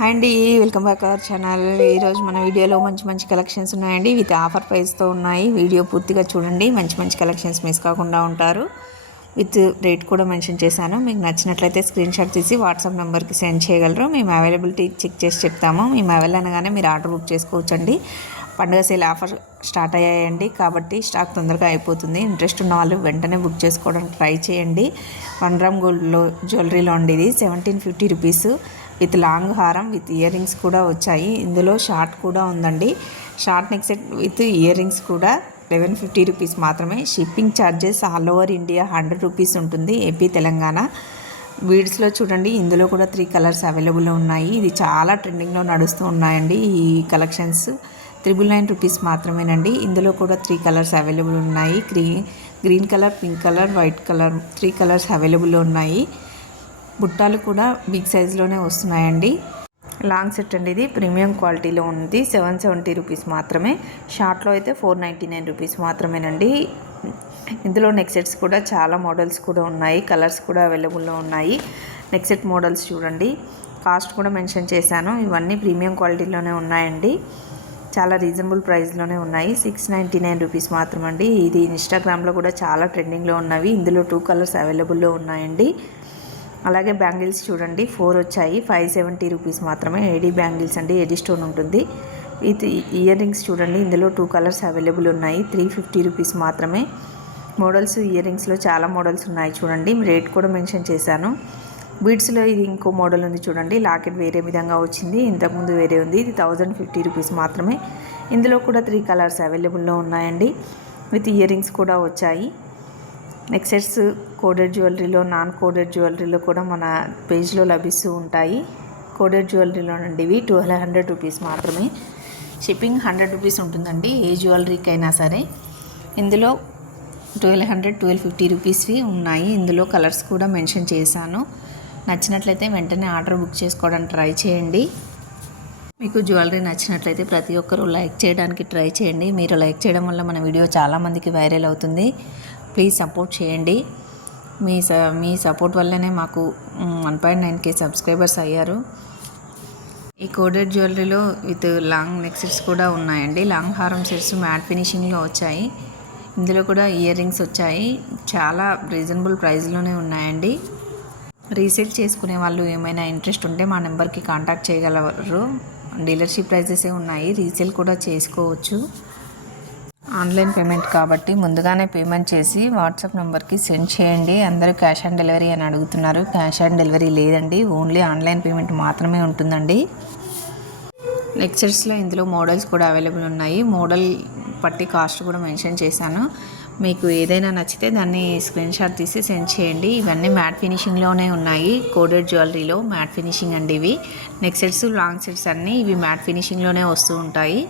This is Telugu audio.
హాయ్ అండి, వెల్కమ్ బ్యాక్ అవర్ ఛానల్. ఈరోజు మన వీడియోలో మంచి మంచి కలెక్షన్స్ ఉన్నాయండి. విత్ ఆఫర్ ప్రైస్తో ఉన్నాయి. వీడియో పూర్తిగా చూడండి. మంచి మంచి కలెక్షన్స్ మిస్ కాకుండా ఉంటారు. విత్ రేట్ కూడా మెన్షన్ చేశాను. మీకు నచ్చినట్లయితే స్క్రీన్ షాట్ తీసి వాట్సాప్ నెంబర్కి సెండ్ చేయగలరు. మేము అవైలబిలిటీ చెక్ చేసి చెప్తాము. మేము అవైల్ అనగానే మీరు ఆర్డర్ బుక్ చేసుకోవచ్చండి. పండుగ సేల్ ఆఫర్ స్టార్ట్ అయ్యాయండి, కాబట్టి స్టాక్ తొందరగా అయిపోతుంది. ఇంట్రెస్ట్ ఉన్న వాళ్ళు వెంటనే బుక్ చేసుకోవడానికి ట్రై చేయండి. 1 గ్రామ్ గోల్డ్లో జ్యువెలరీలో అండి ఇది 1750 రూపీస్ విత్ లాంగ్ హారం విత్ ఇయర్ రింగ్స్ కూడా వచ్చాయి. ఇందులో షార్ట్ కూడా ఉందండి. Short neck set with ear rings కూడా 1150 రూపీస్ మాత్రమే. Shipping charges all over India 100 rupees ఉంటుంది. ఏపీ తెలంగాణ. వీడ్స్లో చూడండి, ఇందులో కూడా 3 కలర్స్ అవైలబుల్లో ఉన్నాయి. ఇది చాలా ట్రెండింగ్లో నడుస్తూ ఉన్నాయండి. ఈ కలెక్షన్స్ 999 రూపీస్ మాత్రమేనండి. ఇందులో కూడా 3 కలర్స్ అవైలబుల్ ఉన్నాయి. Green colour, pink colour, white colour 3 colours అవైలబుల్లో ఉన్నాయి. బుట్టాలు కూడా బిగ్ సైజులోనే వస్తున్నాయండి. లాంగ్ సెట్ అండి, ఇది ప్రీమియం క్వాలిటీలో ఉంది. 770 రూపీస్ మాత్రమే. షార్ట్లో అయితే 499 రూపీస్ మాత్రమేనండి. ఇందులో నెక్ సెట్స్ కూడా చాలా మోడల్స్ కూడా ఉన్నాయి. కలర్స్ కూడా అవైలబుల్లో ఉన్నాయి. నెక్ సెట్ మోడల్స్ చూడండి. కాస్ట్ కూడా మెన్షన్ చేశాను. ఇవన్నీ ప్రీమియం క్వాలిటీలోనే ఉన్నాయండి. చాలా రీజనబుల్ ప్రైస్లోనే ఉన్నాయి. 699 రూపీస్ మాత్రమండి. ఇది ఇన్స్టాగ్రామ్లో కూడా చాలా ట్రెండింగ్లో ఉన్నవి. ఇందులో 2 కలర్స్ అవైలబుల్లో ఉన్నాయండి. అలాగే బ్యాంగిల్స్ చూడండి, 4 వచ్చాయి. 570 రూపీస్ మాత్రమే. ఏడీ బ్యాంగిల్స్ అండి, ఏడీ స్టోన్ ఉంటుంది. విత్ ఇయర్ రింగ్స్ చూడండి, ఇందులో 2 కలర్స్ అవైలబుల్ ఉన్నాయి. 350 రూపీస్ మాత్రమే. మోడల్స్ ఇయర్ రింగ్స్లో చాలా మోడల్స్ ఉన్నాయి చూడండి. రేట్ కూడా మెన్షన్ చేశాను. బీడ్స్లో ఇది ఇంకో మోడల్ ఉంది చూడండి. లాకెట్ వేరే విధంగా వచ్చింది, ఇంతకుముందు వేరే ఉంది. ఇది 1050 రూపీస్ మాత్రమే. ఇందులో కూడా 3 కలర్స్ అవైలబుల్లో ఉన్నాయండి. విత్ ఇయర్ రింగ్స్ కూడా వచ్చాయి. నెక్ సెట్స్ కోడెడ్ జ్యువెలరీలో, నాన్ కోడెడ్ జ్యువెలరీలో కూడా మన పేజ్లో లభిస్తూ ఉంటాయి. కోడెడ్ జ్యువెలరీలోనండి ఇవి 1200 రూపీస్ మాత్రమే. షిప్పింగ్ 100 రూపీస్ ఉంటుందండి ఏ జ్యువెలరీకైనా సరే. ఇందులో 1200, 1250 రూపీస్వి ఉన్నాయి. ఇందులో కలర్స్ కూడా మెన్షన్ చేశాను. నచ్చినట్లయితే వెంటనే ఆర్డర్ బుక్ చేసుకోవడానికి ట్రై చేయండి. మీకు జ్యువెలరీ నచ్చినట్లయితే ప్రతి ఒక్కరూ లైక్ చేయడానికి ట్రై చేయండి. మీరు లైక్ చేయడం వల్ల మన వీడియో చాలామందికి వైరల్ అవుతుంది. ప్లీజ్ సపోర్ట్ చేయండి. మీ సపోర్ట్ వల్లనే మాకు 1.9K సబ్స్క్రైబర్స్ అయ్యారు. ఈ కోడెడ్ జ్యువెలరీలో విత్ లాంగ్ నెక్ సెట్స్ కూడా ఉన్నాయండి. లాంగ్ హారం సెట్స్ మ్యాట్ ఫినిషింగ్లో వచ్చాయి. ఇందులో కూడా ఇయర్ రింగ్స్ వచ్చాయి. చాలా రీజనబుల్ ప్రైస్లోనే ఉన్నాయండి. రీసేల్ చేసుకునే వాళ్ళు ఏమైనా ఇంట్రెస్ట్ ఉంటే మా నెంబర్కి కాంటాక్ట్ చేయగలరు. డీలర్షిప్ ప్రైజెసే ఉన్నాయి. రీసేల్ కూడా చేసుకోవచ్చు. ఆన్లైన్ పేమెంట్ కాబట్టి ముందుగానే పేమెంట్ చేసి వాట్సాప్ నెంబర్కి సెండ్ చేయండి. అందరూ క్యాష్ ఆన్ డెలివరీ అని అడుగుతున్నారు. క్యాష్ ఆన్ డెలివరీ లేదండి, ఓన్లీ ఆన్లైన్ పేమెంట్ మాత్రమే ఉంటుందండి. లెక్చర్స్లో ఇందులో మోడల్స్ కూడా అవైలబుల్ ఉన్నాయి. మోడల్ పట్టి కాస్ట్ కూడా మెన్షన్ చేశాను. మీకు ఏదైనా నచ్చితే దాన్ని స్క్రీన్ షాట్ తీసి సెండ్ చేయండి. ఇవన్నీ మ్యాట్ ఫినిషింగ్లోనే ఉన్నాయి. కోడెడ్ జ్యువెలరీలో మ్యాట్ ఫినిషింగ్ అండి ఇవి. నెక్ సెట్స్, లాంగ్ సెట్స్ అన్నీ ఇవి మ్యాట్ ఫినిషింగ్లోనే వస్తూ ఉంటాయి.